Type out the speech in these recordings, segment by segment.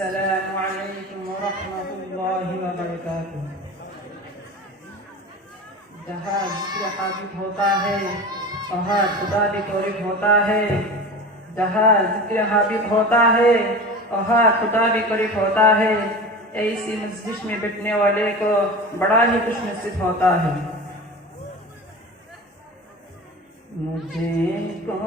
السلام عليكم ورحمة الله وبركاته. جہاں ذکر حاجت ہوتا ہے، وہاں خدا بھی قریب ہوتا ہے۔ جہاں ذکر حابط ہوتا ہے، وہاں خدا بھی قریب ہوتا ہے۔ ایسی مجلس میں بیٹھنے والے کو بڑا ہی خوش نصیب ہوتا ہے۔ مجھے کو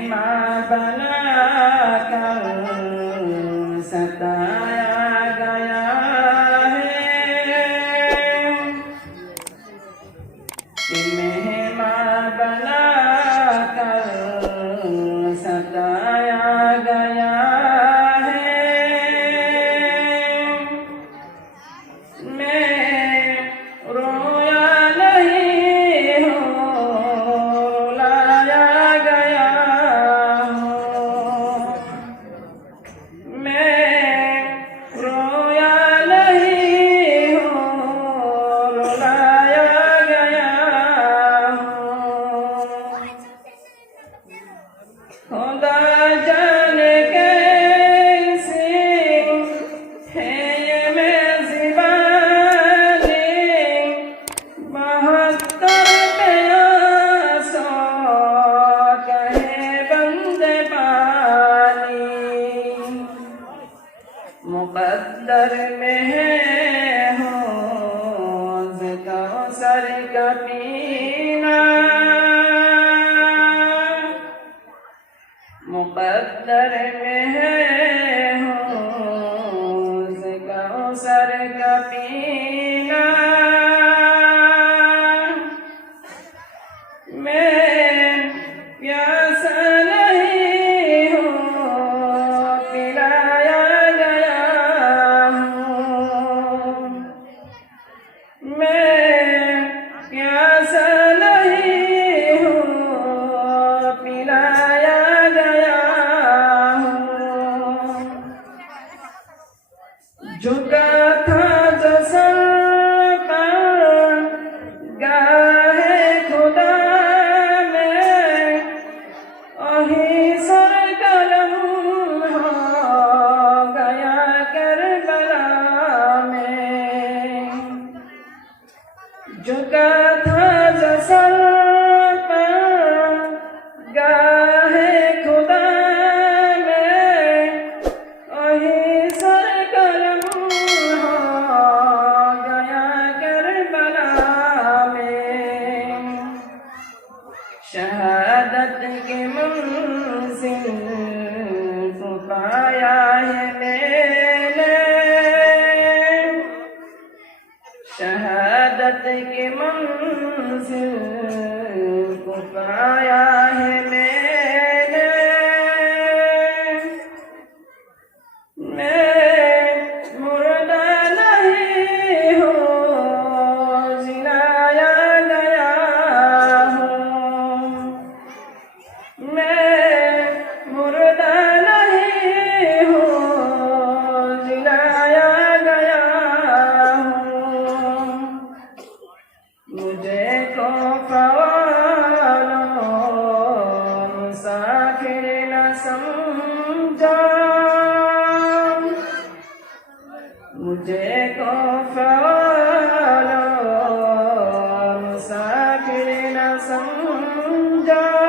مہمان بنا کر ستایا گیا ہے کہ مہمان کوثر کا پینا مقدر میں ہے حوض کوثر کا پینا میں پیاسا نہیں ہوں، پلایا گیا ہوں۔ میں جھکا تھا جو سر پر گاہے خدا میں۔ وہی سر قلم ہو گیا کربلا میں۔ جھکا تھا جو سر شہادت کے منزل کو پایا ہے میں نے۔ شہادت کے منزل کو پایا ہے میں Jai Ko Faalo, Samja.